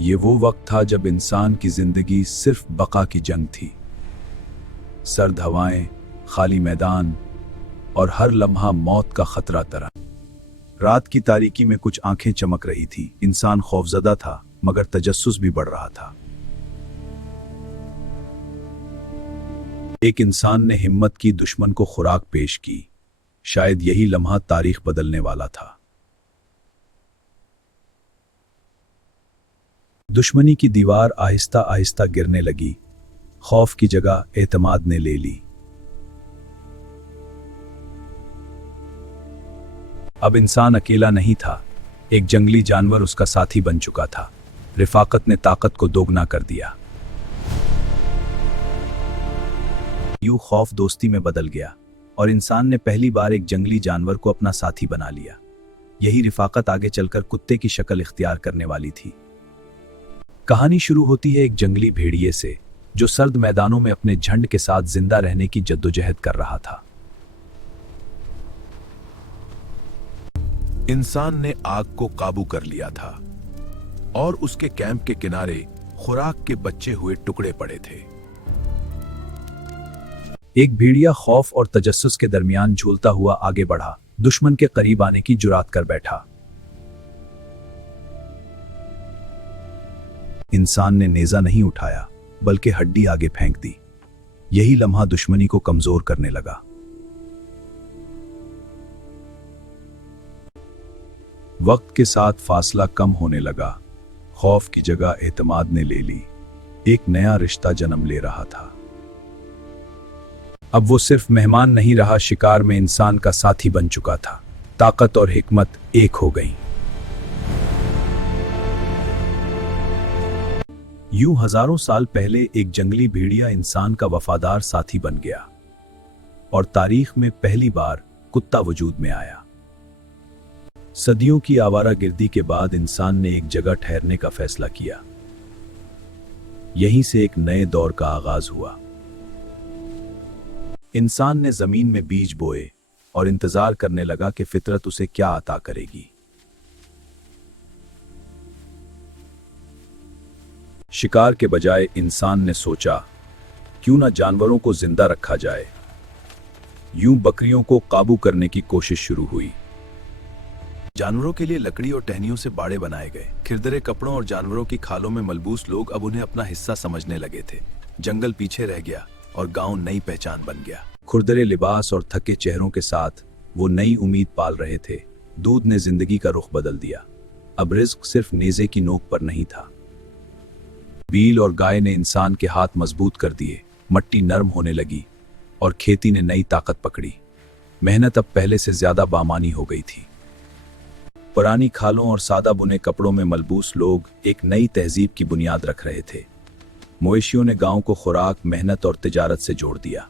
یہ وہ وقت تھا جب انسان کی زندگی صرف بقا کی جنگ تھی۔ سرد ہوائیں، خالی میدان اور ہر لمحہ موت کا خطرہ ترا۔ رات کی تاریکی میں کچھ آنکھیں چمک رہی تھی۔ انسان خوفزدہ تھا مگر تجسس بھی بڑھ رہا تھا۔ ایک انسان نے ہمت کی، دشمن کو خوراک پیش کی۔ شاید یہی لمحہ تاریخ بدلنے والا تھا۔ دشمنی کی دیوار آہستہ آہستہ گرنے لگی۔ خوف کی جگہ اعتماد نے لے لی۔ اب انسان اکیلا نہیں تھا، ایک جنگلی جانور اس کا ساتھی بن چکا تھا۔ رفاقت نے طاقت کو دوگنا کر دیا۔ یوں خوف دوستی میں بدل گیا اور انسان نے پہلی بار ایک جنگلی جانور کو اپنا ساتھی بنا لیا۔ یہی رفاقت آگے چل کر کتے کی شکل اختیار کرنے والی تھی۔ کہانی شروع ہوتی ہے ایک جنگلی بھیڑیے سے جو سرد میدانوں میں اپنے جھنڈ کے ساتھ زندہ رہنے کی جدوجہد کر رہا تھا۔ انسان نے آگ کو قابو کر لیا تھا اور اس کے کیمپ کے کنارے خوراک کے بچے ہوئے ٹکڑے پڑے تھے۔ ایک بھیڑیا خوف اور تجسس کے درمیان جھولتا ہوا آگے بڑھا، دشمن کے قریب آنے کی جرات کر بیٹھا۔ انسان نے نیزہ نہیں اٹھایا بلکہ ہڈی آگے پھینک دی۔ یہی لمحہ دشمنی کو کمزور کرنے لگا۔ وقت کے ساتھ فاصلہ کم ہونے لگا۔ خوف کی جگہ اعتماد نے لے لی۔ ایک نیا رشتہ جنم لے رہا تھا۔ اب وہ صرف مہمان نہیں رہا، شکار میں انسان کا ساتھی بن چکا تھا۔ طاقت اور حکمت ایک ہو گئیں۔ یوں ہزاروں سال پہلے ایک جنگلی بھیڑیا انسان کا وفادار ساتھی بن گیا اور تاریخ میں پہلی بار کتا وجود میں آیا۔ صدیوں کی آوارہ گردی کے بعد انسان نے ایک جگہ ٹھہرنے کا فیصلہ کیا۔ یہیں سے ایک نئے دور کا آغاز ہوا۔ انسان نے زمین میں بیج بوئے اور انتظار کرنے لگا کہ فطرت اسے کیا عطا کرے گی۔ شکار کے بجائے انسان نے سوچا، کیوں نہ جانوروں کو زندہ رکھا جائے۔ یوں بکریوں کو قابو کرنے کی کوشش شروع ہوئی۔ جانوروں کے لیے لکڑی اور ٹہنیوں سے باڑے بنائے گئے۔ کھردرے کپڑوں اور جانوروں کی کھالوں میں ملبوس لوگ اب انہیں اپنا حصہ سمجھنے لگے تھے۔ جنگل پیچھے رہ گیا اور گاؤں نئی پہچان بن گیا۔ کھردرے لباس اور تھکے چہروں کے ساتھ وہ نئی امید پال رہے تھے۔ دودھ نے زندگی کا رخ بدل دیا۔ اب رزق صرف نیزے کی نوک پر نہیں تھا۔ بیل اور گائے نے انسان کے ہاتھ مضبوط کر دیے۔ مٹی نرم ہونے لگی اور کھیتی نے نئی طاقت پکڑی۔ محنت اب پہلے سے زیادہ بامانی ہو گئی تھی۔ پرانی کھالوں اور سادہ بنے کپڑوں میں ملبوس لوگ ایک نئی تہذیب کی بنیاد رکھ رہے تھے۔ مویشیوں نے گاؤں کو خوراک، محنت اور تجارت سے جوڑ دیا۔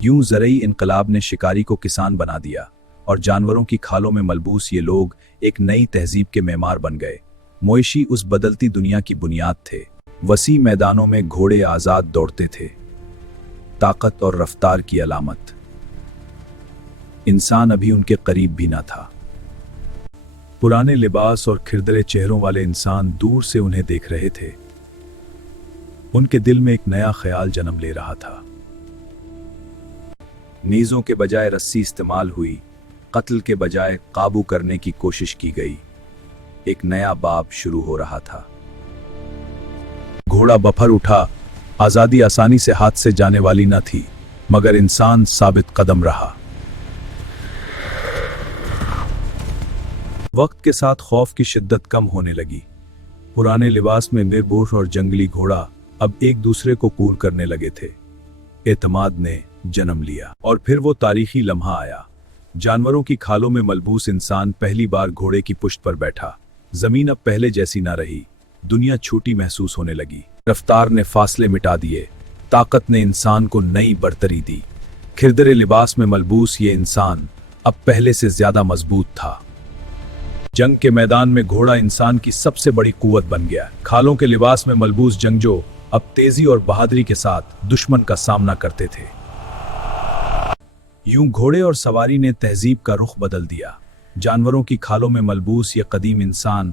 یوں زرعی انقلاب نے شکاری کو کسان بنا دیا اور جانوروں کی کھالوں میں ملبوس یہ لوگ ایک نئی تہذیب کے معمار بن گئے۔ مویشی اس بدلتی دنیا کی بنیاد تھے۔ وسیع میدانوں میں گھوڑے آزاد دوڑتے تھے، طاقت اور رفتار کی علامت۔ انسان ابھی ان کے قریب بھی نہ تھا۔ پرانے لباس اور کھردرے چہروں والے انسان دور سے انہیں دیکھ رہے تھے۔ ان کے دل میں ایک نیا خیال جنم لے رہا تھا۔ نیزوں کے بجائے رسی استعمال ہوئی، قتل کے بجائے قابو کرنے کی کوشش کی گئی۔ ایک نیا باب شروع ہو رہا تھا۔ گھوڑا بپھر اٹھا۔ آزادی آسانی سے ہاتھ سے جانے والی نہ تھی، مگر انسان ثابت قدم رہا۔ وقت کے ساتھ خوف کی شدت کم ہونے لگی۔ پرانے لباس میں مربوط اور جنگلی گھوڑا اب ایک دوسرے کو کور کرنے لگے تھے۔ اعتماد نے جنم لیا اور پھر وہ تاریخی لمحہ آیا۔ جانوروں کی کھالوں میں ملبوس انسان پہلی بار گھوڑے کی پشت پر بیٹھا۔ زمین اب پہلے جیسی نہ رہی، دنیا چھوٹی محسوس ہونے لگی۔ رفتار نے فاصلے مٹا دیے، طاقت نے انسان کو نئی برتری دی۔ کھردرے لباس میں ملبوس یہ انسان اب پہلے سے زیادہ مضبوط تھا۔ جنگ کے میدان میں گھوڑا انسان کی سب سے بڑی قوت بن گیا۔ کھالوں کے لباس میں ملبوس جنگجو اب تیزی اور بہادری کے ساتھ دشمن کا سامنا کرتے تھے۔ یوں گھوڑے اور سواری نے تہذیب کا رخ بدل دیا۔ جانوروں کی کھالوں میں ملبوس یہ قدیم انسان